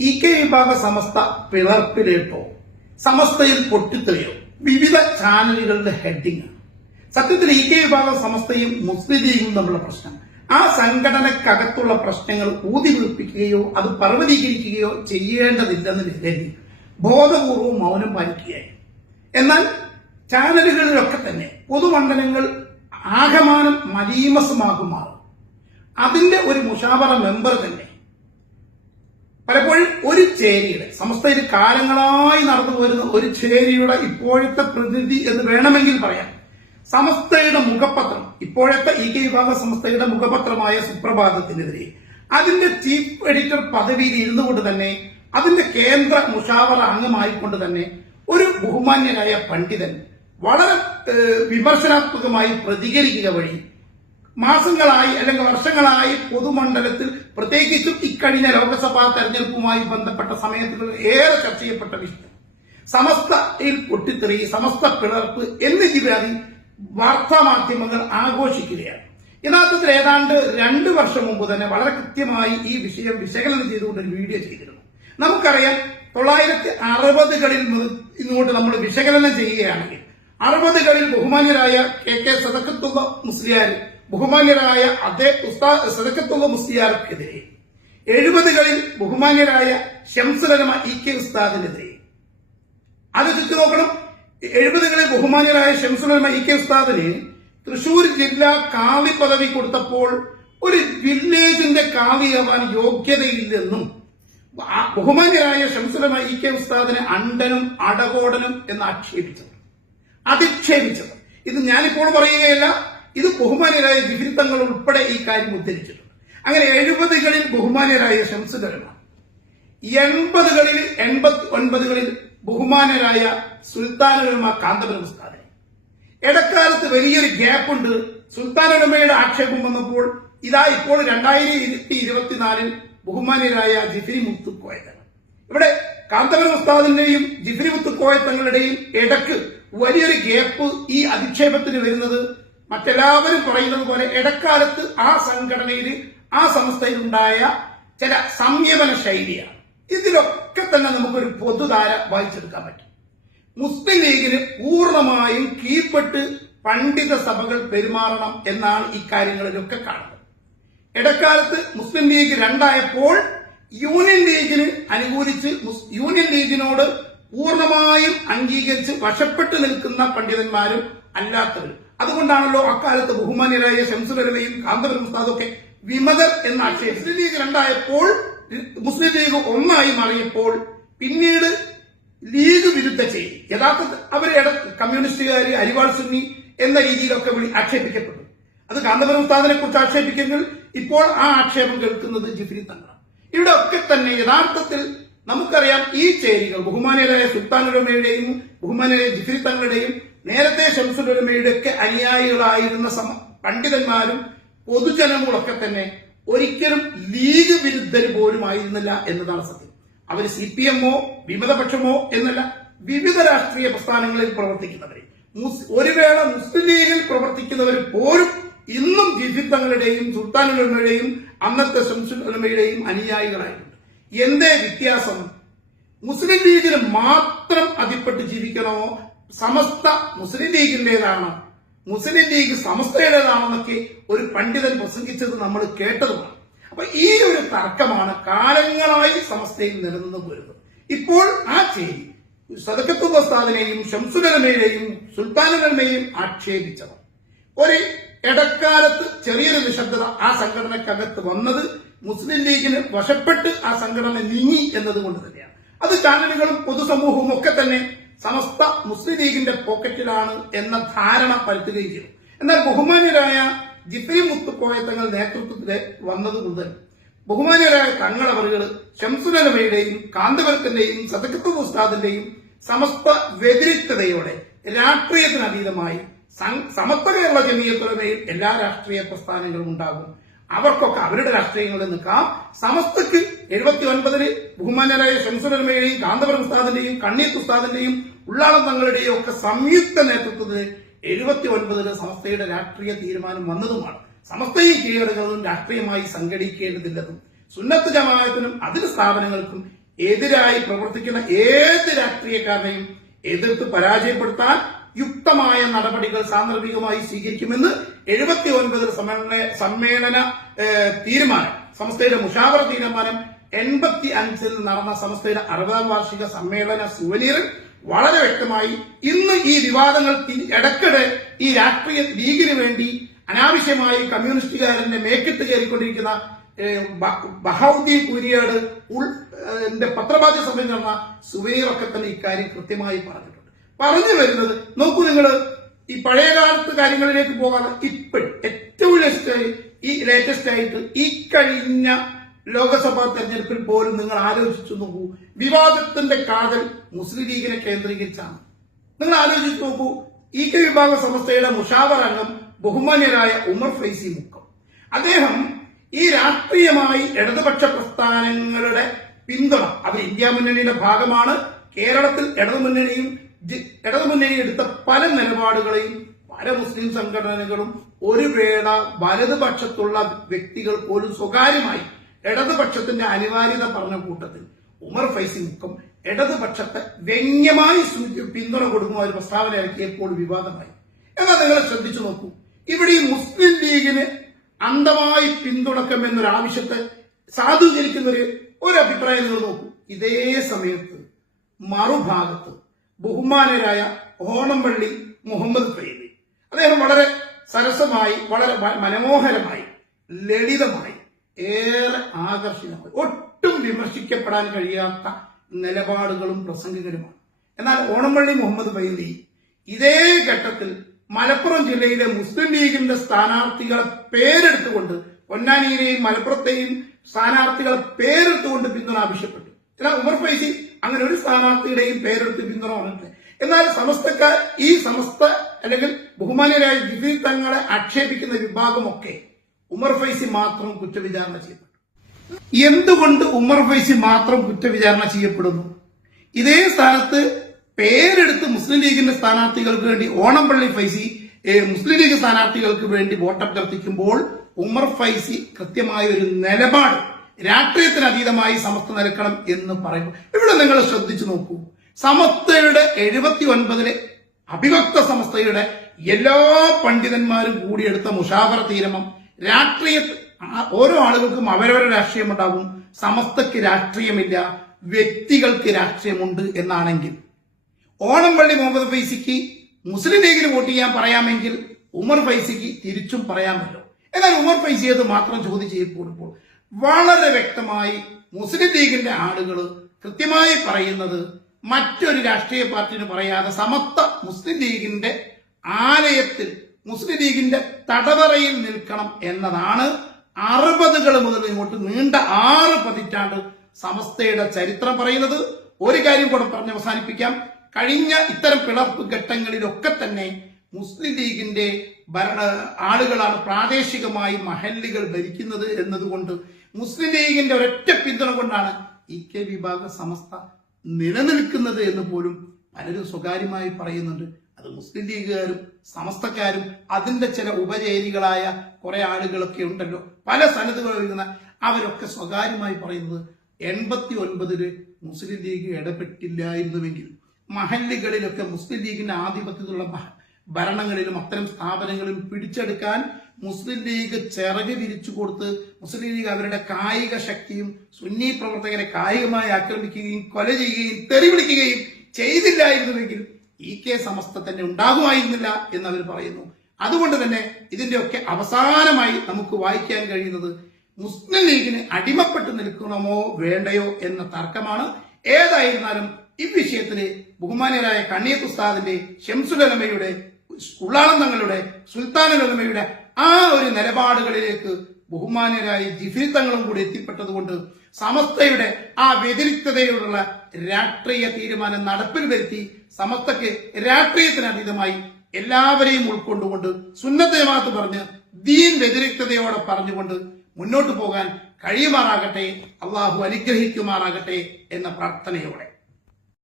E വിഭാഗ സമസ്ത പിളർപ്പിലേട്ടോ സമസ്തയിൽ പൊട്ടിത്തെറിയോ വിവിധ ചാനലുകളുടെ ഹെഡിങ്. സത്യത്തിൽ ഇ കെ വിഭാഗ സമസ്തയും മുസ്ലിം ലീഗും തമ്മിലുള്ള പ്രശ്നം. ആ സംഘടനക്കകത്തുള്ള പ്രശ്നങ്ങൾ ഊതി വീർപ്പിക്കുകയോ അത് പർവതീകരിക്കുകയോ ചെയ്യേണ്ടതില്ലെന്ന് വിചാരി ബോധപൂർവം മൗനം പാലിക്കുകയായി. എന്നാൽ ചാനലുകളിലൊക്കെ തന്നെ പൊതുമണ്ഡലങ്ങൾ ആകമാനം മലീമസമാകും മാറും അതിന്റെ ഒരു മുഷാവറ മെമ്പർ തന്നെ പലപ്പോഴും ഒരു ചേരിയുടെ സമസ്തയിൽ കാലങ്ങളായി നടന്നു വരുന്ന ഒരു ചേരിയുടെ ഇപ്പോഴത്തെ പ്രതിനിധി എന്ന് വേണമെങ്കിൽ പറയാം. സമസ്തയുടെ മുഖപത്രം ഇപ്പോഴത്തെ ഇ കെ വിഭാഗ സംസ്ഥയുടെ മുഖപത്രമായ സുപ്രഭാതത്തിനെതിരെ അതിന്റെ ചീഫ് എഡിറ്റർ പദവിയിൽ ഇരുന്നു കൊണ്ട് തന്നെ അതിന്റെ കേന്ദ്ര മുഷാവറ അംഗമായിക്കൊണ്ട് തന്നെ ഒരു ബഹുമാന്യനായ പണ്ഡിതൻ വളരെ വിമർശനാത്മകമായി പ്രതികരിക്കുക വഴി മാസങ്ങളായി അല്ലെങ്കിൽ വർഷങ്ങളായി പൊതുമണ്ഡലത്തിൽ പ്രത്യേകിച്ചും ഇക്കഴിഞ്ഞ ലോക്സഭാ തെരഞ്ഞെടുപ്പുമായി ബന്ധപ്പെട്ട സമയത്ത് ഏറെ ചർച്ച ചെയ്യപ്പെട്ട വിഷയം. സമസ്തയിൽ പൊട്ടിത്തെറി സമസ്ത പിളർപ്പ് എന്നീ രീതി വാർത്താ മാധ്യമങ്ങൾ ആഘോഷിക്കുകയാണ്. യഥാർത്ഥത്തിൽ ഏതാണ്ട് രണ്ട് വർഷം മുമ്പ് തന്നെ വളരെ കൃത്യമായി ഈ വിഷയം വിശകലനം ചെയ്തുകൊണ്ട് ഒരു വീഡിയോ ചെയ്തിരുന്നു. നമുക്കറിയാം തൊള്ളായിരത്തി അറുപതുകളിൽ ഇങ്ങോട്ട് നമ്മൾ വിശകലനം ചെയ്യുകയാണെങ്കിൽ അറുപതുകളിൽ ബഹുമാന്യരായ കെ കെ സദക്കത്തുള്ള മുസ്ലിയാർ ബഹുമാന്യരായ അതേ ഉസ്താദ് സദക്കത്തുള്ള മുസ്തിയാർക്കെതിരെ എഴുപതുകളിൽ ബഹുമാന്യരായ ശംസുരമ ഇ കെ ഉസ്താദിനെതിരെ. അത് ചുറ്റി നോക്കണം. എഴുപതുകളിൽ ബഹുമാന്യരായ ഷംസുലമ ഇ കെ ഉസ്താദിന് തൃശൂർ ജില്ലാ കാവി പദവി കൊടുത്തപ്പോൾ ഒരു വില്ലേജിന്റെ കാവിയാവാൻ യോഗ്യതയില്ലെന്നും ബഹുമാന്യരായ ഷംസുലമ ഇ കെ ഉസ്താദിനെ അണ്ടനും അടകോടനും എന്ന് ആക്ഷേപിച്ചത് അധിക്ഷേപിച്ചത് ഇത് ഞാനിപ്പോൾ പറയുകയല്ല ഇത് ബഹുമാനരായ വിവിധങ്ങൾ ഉൾപ്പെടെ ഈ കാര്യം ഉദ്ധരിച്ചിട്ടുണ്ട്. അങ്ങനെ എഴുപതുകളിൽ ബഹുമാന്യരായ ശംസുധരമാണ് എൺപതുകളിൽ എൺപത്തി ഒൻപതുകളിൽ ബഹുമാനരായ സുൽത്താനുലമ കാന്തപുരം ഉസ്താദിനെ ഇടക്കാലത്ത് വലിയൊരു ഗ്യാപ്പ് ഗ്യാപ്പുണ്ട്. സുൽത്താനുലമയുടെ ആക്ഷേപം വന്നപ്പോൾ ഇതാ ഇപ്പോൾ രണ്ടായിരത്തി ഇരുപത്തിനാലിൽ ബഹുമാനരായ ജിഫിരി മുത്തുക്കോയത്തങ്ങൾ ഇവിടെ കാന്തപുരം ഉസ്താദിന്റെയും ജിഫിരി മുത്തുക്കോയത്തങ്ങളുടെയും ഇടയ്ക്ക് വലിയൊരു ഗ്യാപ്പ് ഈ അധിക്ഷേപത്തിന് വരുന്നത് മറ്റെല്ലാവരും പറയുന്നത് പോലെ ഇടക്കാലത്ത് ആ സംഘടനയിൽ ആ സംസ്ഥയിലുണ്ടായ ചില സംയമന ശൈലിയാണ്. ഇതിലൊക്കെ തന്നെ നമുക്കൊരു പൊതുധാര വായിച്ചെടുക്കാൻ പറ്റും. മുസ്ലിം ലീഗിന് പൂർണമായും കീഴ്പ്പെട്ട് പണ്ഡിത സഭകൾ പെരുമാറണം എന്നാണ് ഈ കാര്യങ്ങളിലൊക്കെ കാണുന്നത്. ഇടക്കാലത്ത് മുസ്ലിം ലീഗ് രണ്ടായപ്പോൾ യൂണിയൻ ലീഗിന് അനുകൂലിച്ച് യൂണിയൻ ലീഗിനോട് പൂർണമായും അംഗീകരിച്ച് വശപ്പെട്ടു നിൽക്കുന്ന പണ്ഡിതന്മാരും അല്ലാത്തവരും. അതുകൊണ്ടാണല്ലോ അക്കാലത്ത് ബഹുമാന്യരായ ശംസുലരമയും കാന്തപുരം ഉസ്താദൊക്കെ വിമതർ എന്ന ആശയം മുസ്ലിം ലീഗ് രണ്ടായപ്പോൾ മുസ്ലിം ലീഗ് ഒന്നായി മാറിയപ്പോൾ പിന്നീട് ലീഗ് വിരുദ്ധ ചെയ്തു. യഥാർത്ഥത്തിൽ അവരെ കമ്മ്യൂണിസ്റ്റുകാർ അരിവാൾ സുന്നി എന്ന രീതിയിലൊക്കെ വിളി ആക്ഷേപിക്കപ്പെട്ടു. അത് കാന്തപുരം ഉസ്താദിനെ കുറിച്ച് ആക്ഷേപിക്കുമെങ്കിൽ ഇപ്പോൾ ആ ആക്ഷേപം കേൾക്കുന്നത് ജിഫ്രി തങ്ങളാണ്. ഇവിടെ ഒക്കെ തന്നെ യഥാർത്ഥത്തിൽ നമുക്കറിയാം ഈ ചേരികൾ ബഹുമാനരായ സുൽത്താൻ ഉടമയുടെയും ബഹുമാനരായ ജിഫ്രി തങ്ങളുടെയും നേരത്തെ ഷംസുലുലമയുടെ ഒക്കെ അനുയായികളായിരുന്ന സമ- പണ്ഡിതന്മാരും പൊതുജനങ്ങളൊക്കെ തന്നെ ഒരിക്കലും ലീഗ് വിരുദ്ധർ പോലും ആയിരുന്നില്ല എന്നതാണ് സത്യം. അവർ സി പി എമ്മോ വിമതപക്ഷമോ എന്നല്ല വിവിധ രാഷ്ട്രീയ പ്രസ്ഥാനങ്ങളിൽ പ്രവർത്തിക്കുന്നവരെ. ഒരു വേള മുസ്ലിം ലീഗിൽ പ്രവർത്തിക്കുന്നവർ പോലും ഇന്നും വിവിധങ്ങളുടെയും സുൽത്താനുകളുടെയും അന്നത്തെ ശംസുലമയുടെയും അനുയായികളായിട്ടുണ്ട്. എന്തേ വ്യത്യാസം? മുസ്ലിം ലീഗിന് മാത്രം അതിപ്പെട്ട് ജീവിക്കണമോ സമസ്ത മുസ്ലിം ലീഗിന്റേതാണ്. മുസ്ലിം ലീഗ് സമസ്തയുടേതാണെന്നൊക്കെ ഒരു പണ്ഡിതൻ പ്രസംഗിച്ചത് നമ്മൾ കേട്ടതുമാണ്. അപ്പൊ ഈ ഒരു തർക്കമാണ് കാലങ്ങളായി സമസ്തയിൽ നിലനിന്ന് പോരുന്നത്. ഇപ്പോൾ ആ ചേരി സദക്കത്തു വസ്താദിനെയും ഷംസുലമയുടെയും സുൽത്താനുലമയും ആക്ഷേപിച്ചത് ഒരു ഇടക്കാലത്ത് ചെറിയൊരു നിശബ്ദത ആ സംഘടനക്കകത്ത് വന്നത് മുസ്ലിം ലീഗിന് വശപ്പെട്ട് ആ സംഘടന നീങ്ങി എന്നതുകൊണ്ട് തന്നെയാണ്. അത് ചാനലുകളും പൊതുസമൂഹവും ഒക്കെ തന്നെ സമസ്ത മുസ്ലിം ലീഗിന്റെ പോക്കറ്റിലാണ് എന്ന ധാരണ പരത്തുകയും ചെയ്തു. എന്നാൽ ബഹുമാന്യരായ ജിഫ്രി മുത്തുക്കോയ തങ്ങൾ നേതൃത്വത്തിൽ വന്നത് മുതൽ ബഹുമാന്യരായ തങ്ങളവറുകൾ ശംസുലമയുടെയും കാന്തപുരത്തിന്റെയും സദക്കത്തു ഉസ്താദിന്റെയും സമസ്ത വ്യതിരിക്തതയോടെ രാഷ്ട്രീയത്തിനതീതമായി സമസ്ത കേരള ജമീയത്തുലമയിൽ എല്ലാ രാഷ്ട്രീയ പ്രസ്ഥാനങ്ങളും ഉണ്ടാകും. അവർക്കൊക്കെ അവരുടെ രാഷ്ട്രീയങ്ങളിൽ നിൽക്കാം. സമസ്തക്ക് എഴുപത്തി ഒൻപതിൽ ബഹുമാന്യരായ ശംസുലമയുടെയും കാന്തപുരം ഉസ്താദിന്റെയും കണ്ണീത്ത് ഉസ്താദിന്റെയും ഉള്ളാളം തങ്ങളുടെയും ഒക്കെ സംയുക്ത നേതൃത്വത്തിൽ എഴുപത്തി ഒൻപതിൽ സമസ്തയുടെ രാഷ്ട്രീയ തീരുമാനം വന്നതുമാണ്. സമസ്തയും കീഴടങ്ങുന്നതും രാഷ്ട്രീയമായി സംഘടിക്കേണ്ടതില്ലെന്നും സുന്നത്ത് ജമാഅത്തിനും അതിന് സ്ഥാപനങ്ങൾക്കും എതിരായി പ്രവർത്തിക്കുന്ന ഏത് രാഷ്ട്രീയക്കാരനെയും എതിർത്ത് പരാജയപ്പെടുത്താൻ യുക്തമായ നടപടികൾ സാന്ദർഭികമായി സ്വീകരിക്കുമെന്ന് എഴുപത്തി ഒൻപതിൽ സമ്മേളന സമ്മേളന തീരുമാനം സംസ്ഥയുടെ മുഷാവർ തീരുമാനം എൺപത്തി അഞ്ചിൽ നടന്ന സംസ്ഥയുടെ അറുപതാം വാർഷിക സമ്മേളന സുവനീറിൽ വളരെ വ്യക്തമായി ഇന്ന് ഈ വിവാദങ്ങൾ ഇടയ്ക്കിടെ ഈ രാഷ്ട്രീയ ലീഗിന് വേണ്ടി അനാവശ്യമായി കമ്മ്യൂണിസ്റ്റുകാരന്റെ മേക്കിട്ട് കയറിക്കൊണ്ടിരിക്കുന്ന ബഹൌദ്ദീൻ കുരിയാട് ഉൾ ന്റെ പത്രമാധ്യ നടന്ന സുവനീറൊക്കെ തന്നെ ഇക്കാര്യം കൃത്യമായി പറഞ്ഞിട്ടുണ്ട്. പറഞ്ഞു വരുന്നത്. നോക്കൂ നിങ്ങൾ ഈ പഴയ കാലത്ത് കാര്യങ്ങളിലേക്ക് പോകാതെ ഇപ്പോഴും ഏറ്റവും ലേറ്റസ്റ്റ് ഈ ലേറ്റസ്റ്റ് ആയിട്ട് ഈ കഴിഞ്ഞ ലോക്സഭാ തെരഞ്ഞെടുപ്പിൽ പോലും നിങ്ങൾ ആലോചിച്ചു നോക്കൂ. വിവാദത്തിന്റെ കാതൽ മുസ്ലിം ലീഗിനെ കേന്ദ്രീകരിച്ചാണ്. നിങ്ങൾ ആലോചിച്ച് നോക്കൂ ഇ കെ വിഭാഗ സംസ്ഥയുടെ മുഷാവർ അംഗം ബഹുമാന്യരായ ഉമർ ഫൈസി മുക്കം. അദ്ദേഹം ഈ രാഷ്ട്രീയമായി ഇടതുപക്ഷ പ്രസ്ഥാനങ്ങളുടെ പിന്തുണ അവർ ഇന്ത്യ മുന്നണിയുടെ ഭാഗമാണ് കേരളത്തിൽ ഇടതുമുന്നണിയും ഇടതുമുന്നണി എടുത്ത പല നിലപാടുകളെയും പല മുസ്ലിം സംഘടനകളും ഒരു വേള വലതുപക്ഷത്തുള്ള വ്യക്തികൾ പോലും സ്വകാര്യമായി ഇടതുപക്ഷത്തിന്റെ അനിവാര്യത പറഞ്ഞ കൂട്ടത്തിൽ ഉമർ ഫൈസി മുക്കം ഇടതുപക്ഷത്തെ വ്യംഗ്യമായി പിന്തുണ കൊടുക്കുന്ന ഒരു പ്രസ്താവന ഇറക്കിയപ്പോൾ വിവാദമായി. എന്നാൽ നിങ്ങൾ ശ്രദ്ധിച്ചു നോക്കൂ ഇവിടെ ഈ മുസ്ലിം ലീഗിന് അന്ധമായി പിന്തുണക്കം എന്നൊരു ആവശ്യത്തെ സാധൂകരിക്കുന്ന ഒരു അഭിപ്രായം നിങ്ങൾ നോക്കൂ. ഇതേ സമയത്ത് മറുഭാഗത്ത് ബഹുമാനരായ ഓണംപള്ളി മുഹമ്മദ് ഫൈദി. അദ്ദേഹം വളരെ സരസമായി വളരെ മനോഹരമായി ലളിതമായി ഏറെ ആകർഷകമായി ഒട്ടും വിമർശിക്കപ്പെടാൻ കഴിയാത്ത നിലപാടുകളും പ്രസംഗകരുമാണ് എന്നാൽ ഓണംപള്ളി മുഹമ്മദ് ഫൈദി ഇതേ ഘട്ടത്തിൽ മലപ്പുറം ജില്ലയിലെ മുസ്ലിം ലീഗിന്റെ സ്ഥാനാർത്ഥികളെ പേരെടുത്തുകൊണ്ട് പൊന്നാനിയിലെയും മലപ്പുറത്തെയും സ്ഥാനാർത്ഥികളെ പേരെടുത്തുകൊണ്ട് പിന്തുണ ആവശ്യപ്പെട്ടു. എന്നാൽ ഉമർ ഫൈസി അങ്ങനെ ഒരു സ്ഥാനാർത്ഥിയുടെയും പേരെടുത്ത് പിന്തുണ വന്നിട്ട്. എന്നാൽ സമസ്തക്കാർ ഈ സമസ്ത അല്ലെങ്കിൽ ബഹുമാനരായ ജിതി തങ്ങളെ ആക്ഷേപിക്കുന്ന വിഭാഗമൊക്കെ ഉമർ ഫൈസി മാത്രം കുറ്റവിചാരണ ചെയ്യപ്പെട്ടു. എന്തുകൊണ്ട് ഉമർ ഫൈസി മാത്രം കുറ്റവിചാരണ ചെയ്യപ്പെടുന്നു? ഇതേ സ്ഥാനത്ത് പേരെടുത്ത് മുസ്ലിം ലീഗിന്റെ സ്ഥാനാർത്ഥികൾക്ക് വേണ്ടി ഓണംപള്ളി ഫൈസി മുസ്ലിം ലീഗ് സ്ഥാനാർത്ഥികൾക്ക് വേണ്ടി വോട്ട് അഭ്യർത്ഥിക്കുമ്പോൾ ഉമർ ഫൈസി കൃത്യമായ ഒരു നിലപാട് രാഷ്ട്രീയത്തിന് അതീതമായി സമത്വ നിൽക്കണം എന്ന് പറയുന്നു ഇവിടെ നിങ്ങൾ ശ്രദ്ധിച്ചു നോക്കൂ. സമസ്തയുടെ എഴുപത്തി ഒൻപതിലെ അഭിഭക്ത സമസ്തയുടെ എല്ലാ പണ്ഡിതന്മാരും കൂടിയെടുത്ത മുഷാഫർ തീരമം രാഷ്ട്രീയ ഓരോ ആളുകൾക്കും അവരവരുടെ രാഷ്ട്രീയമുണ്ടാകും സമസ്തക്ക് രാഷ്ട്രീയമില്ല വ്യക്തികൾക്ക് രാഷ്ട്രീയമുണ്ട് എന്നാണെങ്കിൽ. ഓണംപള്ളി മുഹമ്മദ് ഫൈസിക്ക് മുസ്ലിം ലീഗിന് വോട്ട് ചെയ്യാൻ പറയാമെങ്കിൽ ഉമർ ഫൈസിക്ക് തിരിച്ചും പറയാമല്ലോ എന്നാൽ ഉമർ ഫൈസിയത് മാത്രം ചോദ്യം ചെയ്യപ്പെടുമ്പോൾ വളരെ വ്യക്തമായി മുസ്ലിം ലീഗിന്റെ ആളുകൾ കൃത്യമായി പറയുന്നത് മറ്റൊരു രാഷ്ട്രീയ പാർട്ടിന് പറയാതെ സമത്വ മുസ്ലിം ലീഗിന്റെ ആലയത്തിൽ മുസ്ലിം ലീഗിന്റെ തടവറയിൽ നിൽക്കണം എന്നതാണ് അറുപതുകൾ മുതൽ ഇങ്ങോട്ട് നീണ്ട ആറ് പതിറ്റാണ്ട് സമസ്തയുടെ ചരിത്രം പറയുന്നത്. ഒരു കാര്യം കൂടെ പറഞ്ഞ് അവസാനിപ്പിക്കാം. കഴിഞ്ഞ ഇത്തരം പിളർപ്പ് ഘട്ടങ്ങളിലൊക്കെ തന്നെ മുസ്ലിം ലീഗിന്റെ ഭരണ ആളുകളാണ് പ്രാദേശികമായി മഹല്ലുകൾ ഭരിക്കുന്നത് എന്നതുകൊണ്ട് മുസ്ലിം ലീഗിന്റെ ഒരൊറ്റ പിന്തുണ കൊണ്ടാണ് ഇ കെ വിഭാഗ സമസ്ത നിലനിൽക്കുന്നത് എന്ന് പോലും പലരും സ്വകാര്യമായി പറയുന്നുണ്ട്. അത് മുസ്ലിം ലീഗുകാരും സമസ്തക്കാരും അതിന്റെ ചില ഉപചേരികളായ കുറെ ആളുകളൊക്കെ ഉണ്ടല്ലോ. പല സ്ഥലത്തുകൾ അവരൊക്കെ സ്വകാര്യമായി പറയുന്നത് എൺപത്തി ഒൻപതിൽ മുസ്ലിം ലീഗ് ഇടപെട്ടില്ലായിരുന്നുവെങ്കിൽ മഹല്ലുകളിലൊക്കെ മുസ്ലിം ലീഗിന്റെ ആധിപത്യത്തിലുള്ള ഭരണങ്ങളിലും അത്തരം സ്ഥാപനങ്ങളിലും പിടിച്ചെടുക്കാൻ മുസ്ലിം ലീഗ് ചിറക് വിരിച്ചു കൊടുത്ത് മുസ്ലിം ലീഗ് അവരുടെ കായിക ശക്തിയും സുന്നി പ്രവർത്തകരെ കായികമായി ആക്രമിക്കുകയും കൊല ചെയ്യുകയും തെറിവിളിക്കുകയും ചെയ്തില്ലായിരുന്നുവെങ്കിൽ ഇ കെ സമസ്ത തന്നെ ഉണ്ടാകുമായിരുന്നില്ല എന്ന് അവർ പറയുന്നു. അതുകൊണ്ട് തന്നെ ഇതിന്റെയൊക്കെ അവസാനമായി നമുക്ക് വായിക്കാൻ കഴിയുന്നത് മുസ്ലിം ലീഗിന് അടിമപ്പെട്ടു നിൽക്കണമോ വേണ്ടയോ എന്ന തർക്കമാണ്. ഏതായിരുന്നാലും ഈ വിഷയത്തിൽ ബഹുമാന്യരായ കണ്ണീർ ഉസ്താദിന്റെ ഷംസുലമയുടെ ഉള്ളാളം തങ്ങളുടെ സുൽത്താനുലമയുടെ ആ ഒരു നിലപാടുകളിലേക്ക് ബഹുമാനരായി ജിഫിരി തങ്ങളും കൂടി എത്തിപ്പെട്ടതുകൊണ്ട് സമസ്തയുടെ ആ വ്യതിരിക്തതയോടുള്ള രാഷ്ട്രീയ തീരുമാനം നടപ്പിൽ വരുത്തി സമസ്തക്ക് രാഷ്ട്രീയത്തിന് അതീതമായി എല്ലാവരെയും ഉൾക്കൊണ്ടുകൊണ്ട് സുന്നത്ത് ജമാഅത്ത് പറഞ്ഞ് ദീൻ വ്യതിരിക്തതയോടെ പറഞ്ഞുകൊണ്ട് മുന്നോട്ട് പോകാൻ കഴിയുമാറാകട്ടെ അള്ളാഹു അനുഗ്രഹിക്കുമാറാകട്ടെ എന്ന പ്രാർത്ഥനയോടെ.